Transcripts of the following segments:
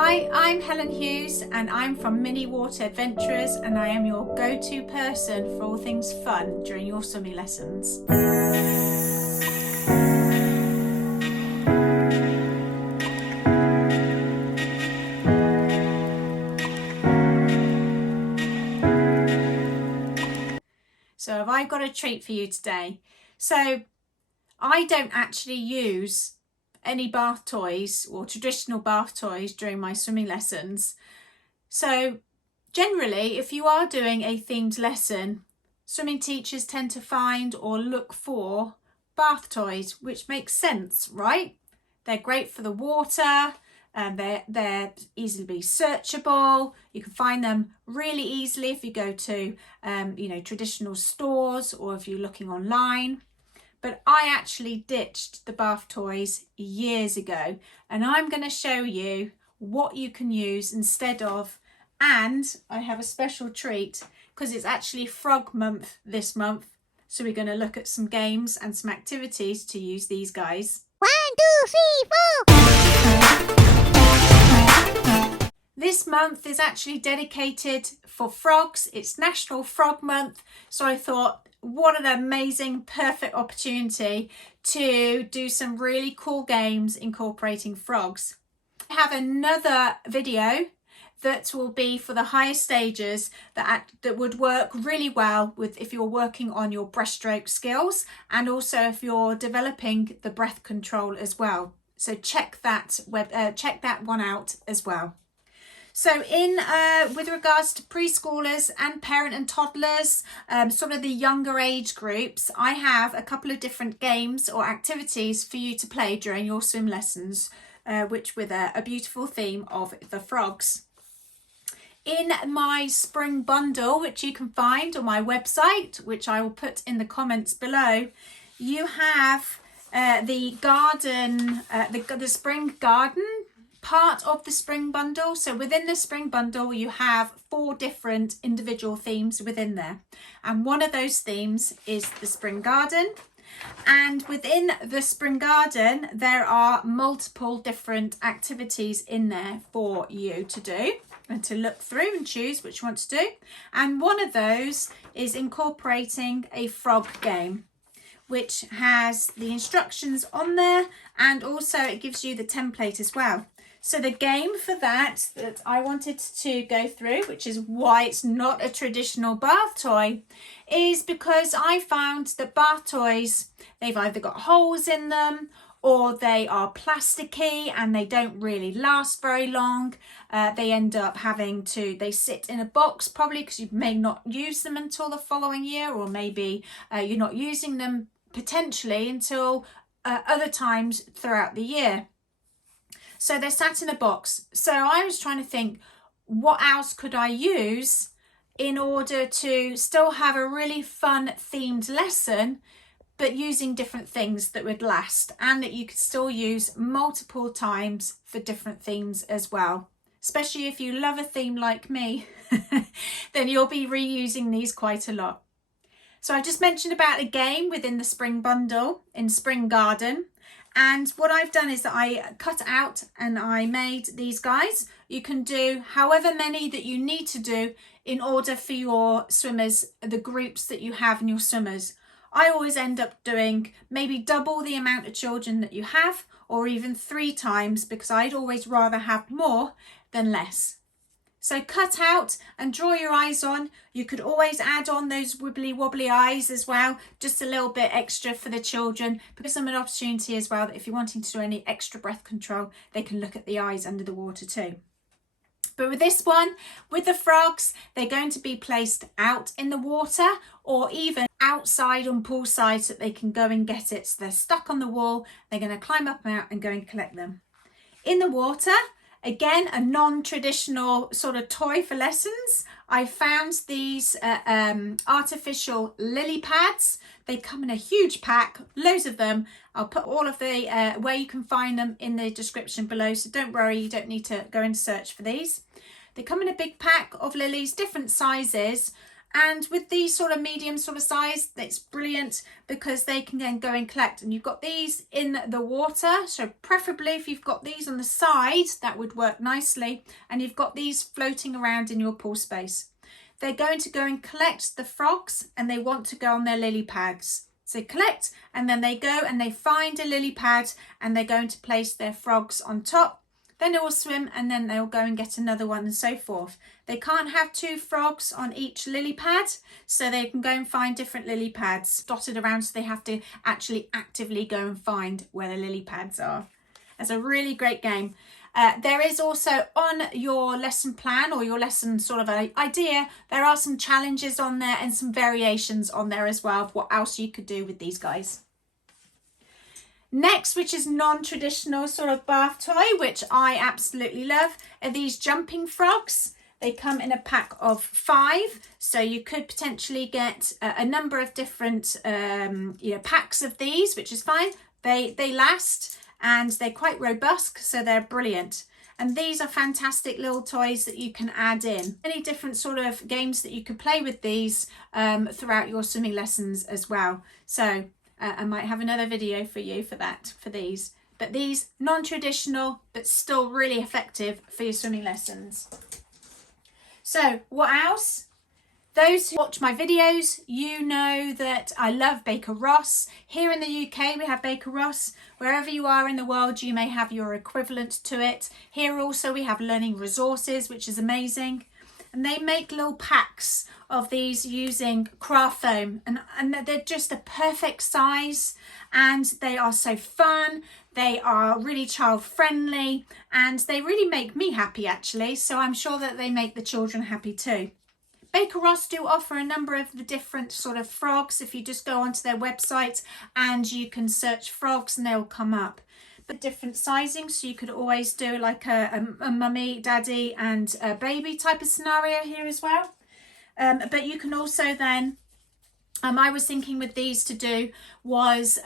Hi, I'm Helen Hughes and I'm from Mini Water Adventurers, and I am your go-to person for all things fun during your swimming lessons. So have I got a treat for you today? So I don't actually use any bath toys or traditional bath toys during my swimming lessons. So generally, if you are doing a themed lesson, swimming teachers tend to find or look for bath toys, which makes sense, right? They're great for the water, and they're easily searchable. You can find them really easily if you go to traditional stores or if you're looking online. But I actually ditched the bath toys years ago, and I'm going to show you what you can use instead of. And I have a special treat because it's actually Frog Month this month. So we're going to look at some games and some activities to use these guys. 1, 2, 3, 4. This month is actually dedicated for frogs. It's National Frog Month. So I thought, what an amazing, perfect opportunity to do some really cool games incorporating frogs. I have another video that will be for the higher stages that would work really well with if you're working on your breaststroke skills, and also if you're developing the breath control as well. So check that one out as well. So with regards to preschoolers and parent and toddlers, sort of the younger age groups, I have a couple of different games or activities for you to play during your swim lessons, which with a beautiful theme of the frogs. In my spring bundle, which you can find on my website, which I will put in the comments below, you have the garden, the spring garden part of the spring bundle. So within the spring bundle, you have 4 different individual themes within there. And one of those themes is the spring garden. And within the spring garden, there are multiple different activities in there for you to do and to look through and choose which you want to do. And one of those is incorporating a frog game, which has the instructions on there, and also it gives you the template as well. So the game for that I wanted to go through, which is why it's not a traditional bath toy, is because I found that bath toys, they've either got holes in them or they are plasticky and they don't really last very long. They end up they sit in a box probably because you may not use them until the following year, or maybe you're not using them potentially until other times throughout the year. So they're sat in a box. So I was trying to think, what else could I use in order to still have a really fun themed lesson, but using different things that would last and that you could still use multiple times for different themes as well. Especially if you love a theme like me, then you'll be reusing these quite a lot. So I just mentioned about a game within the spring bundle in Spring Garden. And what I've done is that I cut out and I made these guys. You can do however many that you need to do in order for your swimmers, the groups that you have in your swimmers. I always end up doing maybe double the amount of children that you have, or even 3 times, because I'd always rather have more than less. So cut out and draw your eyes on. You could always add on those wibbly wobbly eyes as well, just a little bit extra for the children, because there's an opportunity as well that if you're wanting to do any extra breath control, they can look at the eyes under the water too. But with this one, with the frogs, they're going to be placed out in the water or even outside on poolside so that they can go and get it. So they're stuck on the wall. They're going to climb up and out and go and collect them. In the water, again, a non-traditional sort of toy for lessons. I found these artificial lily pads. They come in a huge pack, loads of them. I'll put all of the where you can find them in the description below, so don't worry, you don't need to go and search for these. They come in a big pack of lilies, different sizes, And with these sort of medium sort of size, it's brilliant because they can then go and collect. And you've got these in the water. So preferably if you've got these on the side, that would work nicely. And you've got these floating around in your pool space. They're going to go and collect the frogs and they want to go on their lily pads. So collect and then they go and they find a lily pad and they're going to place their frogs on top. Then they will swim and then they'll go and get another one and so forth. They can't have 2 frogs on each lily pad, so they can go and find different lily pads dotted around, so they have to actually actively go and find where the lily pads are. It's a really great game. There is also on your lesson plan or your lesson sort of idea, there are some challenges on there and some variations on there as well of what else you could do with these guys. Next, which is non-traditional sort of bath toy, which I absolutely love, are these jumping frogs. They come in a pack of 5, so you could potentially get a number of different packs of these, which is fine. They last and they're quite robust, so they're brilliant. And these are fantastic little toys that you can add in. Many different sort of games that you could play with these throughout your swimming lessons as well. So I might have another video for you for these. But these non-traditional, but still really effective for your swimming lessons. So what else? Those who watch my videos, you know that I love Baker Ross. Here in the UK, we have Baker Ross. Wherever you are in the world, you may have your equivalent to it. Here also, we have Learning Resources, which is amazing. And they make little packs of these using craft foam, and they're just the perfect size, and they are so fun. They are really child friendly, and they really make me happy actually, so I'm sure that they make the children happy too. Baker Ross do offer a number of the different sort of frogs. If you just go onto their website and you can search frogs and they'll come up. But different sizing, so you could always do like a mummy, daddy and a baby type of scenario here as well. But you can also then, I was thinking with these to do was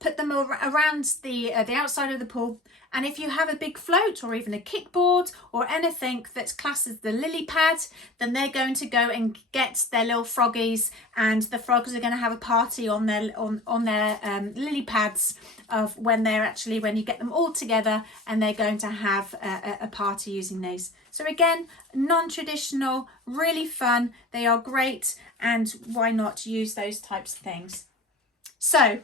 put them around the outside of the pool. And if you have a big float or even a kickboard or anything that's classed as the lily pad, then they're going to go and get their little froggies, and the frogs are going to have a party on their lily pads of when you get them all together, and they're going to have a party using these. So again, non-traditional, really fun. They are great, and why not use those types of things? So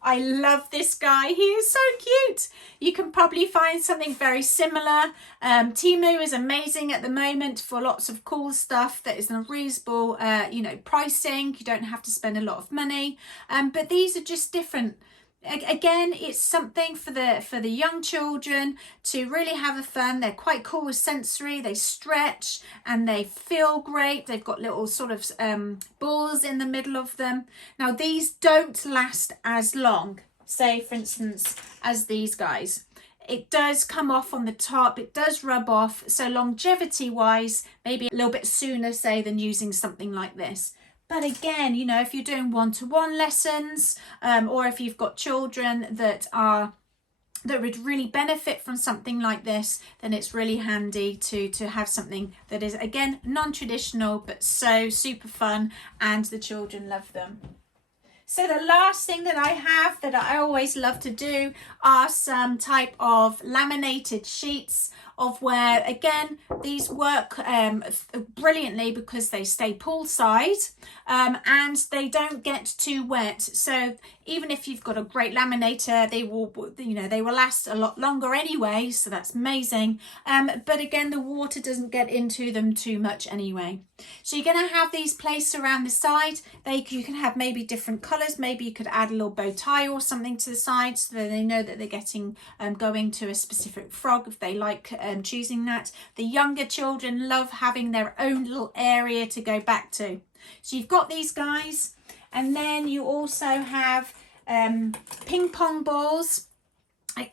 I love this guy. He is so cute. You can probably find something very similar. Temu is amazing at the moment for lots of cool stuff that is a reasonable, pricing. You don't have to spend a lot of money. But these are just different. Again, it's something for the young children to really have a fun. They're quite cool with sensory. They stretch and they feel great. They've got little sort of balls in the middle of them. Now, these don't last as long, say, for instance, as these guys. It does come off on the top. It does rub off. So longevity wise, maybe a little bit sooner, say, than using something like this. But again, if you're doing one-to-one lessons, or if you've got children that would really benefit from something like this, then it's really handy to have something that is, again, non-traditional, but so super fun, and the children love them. So the last thing that I have that I always love to do are some type of laminated sheets of where, again, these work brilliantly because they stay poolside and they don't get too wet. So even if you've got a great laminator, they will last a lot longer anyway, so that's amazing. But again, the water doesn't get into them too much anyway. So you're going to have these placed around the side. You can have maybe different colours. Maybe you could add a little bow tie or something to the side so that they know that they're getting going to a specific frog if they like choosing that. The younger children love having their own little area to go back to. So you've got these guys, and then you also have ping pong balls.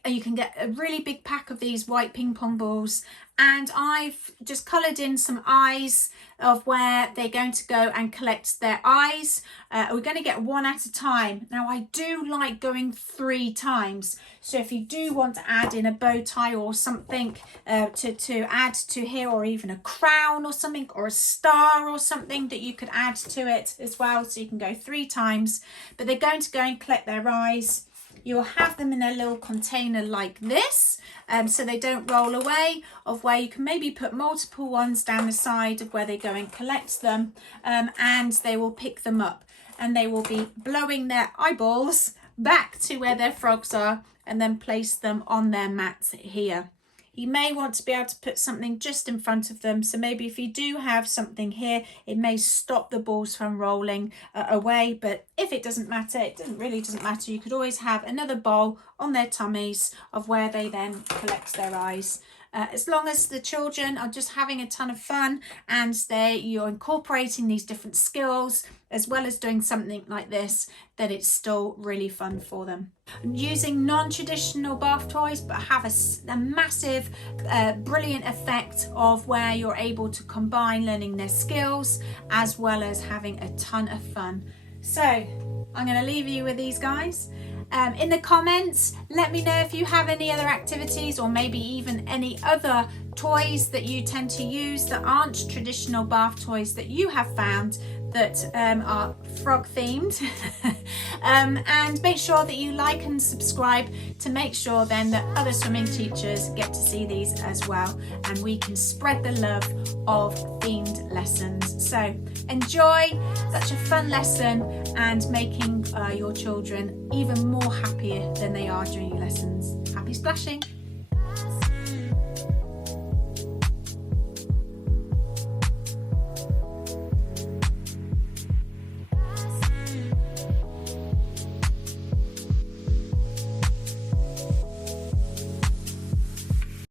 You can get a really big pack of these white ping pong balls, and I've just coloured in some eyes of where they're going to go and collect their eyes. We're going to get one at a time. Now I do like going 3 times, so if you do want to add in a bow tie or something to add to here, or even a crown or something, or a star or something that you could add to it as well, so you can go 3 times. But they're going to go and collect their eyes. You'll have them in a little container like this, so they don't roll away, of where you can maybe put multiple ones down the side of where they go and collect them, and they will pick them up, and they will be blowing their eyeballs back to where their frogs are, and then place them on their mats here. You may want to be able to put something just in front of them, so maybe if you do have something here, it may stop the balls from rolling away. But if it doesn't matter, really doesn't matter. You could always have another bowl on their tummies of where they then collect their eyes. As long as the children are just having a ton of fun, and you're incorporating these different skills as well as doing something like this, then it's still really fun for them. Using non-traditional bath toys, but have a massive brilliant effect of where you're able to combine learning their skills as well as having a ton of fun. So I'm going to leave you with these guys. In the comments, let me know if you have any other activities, or maybe even any other toys that you tend to use that aren't traditional bath toys that you have found that are frog themed. And make sure that you like and subscribe to make sure then that other swimming teachers get to see these as well, and we can spread the love of themed lessons. So enjoy such a fun lesson, and making your children even more happier than they are during your lessons. Happy splashing!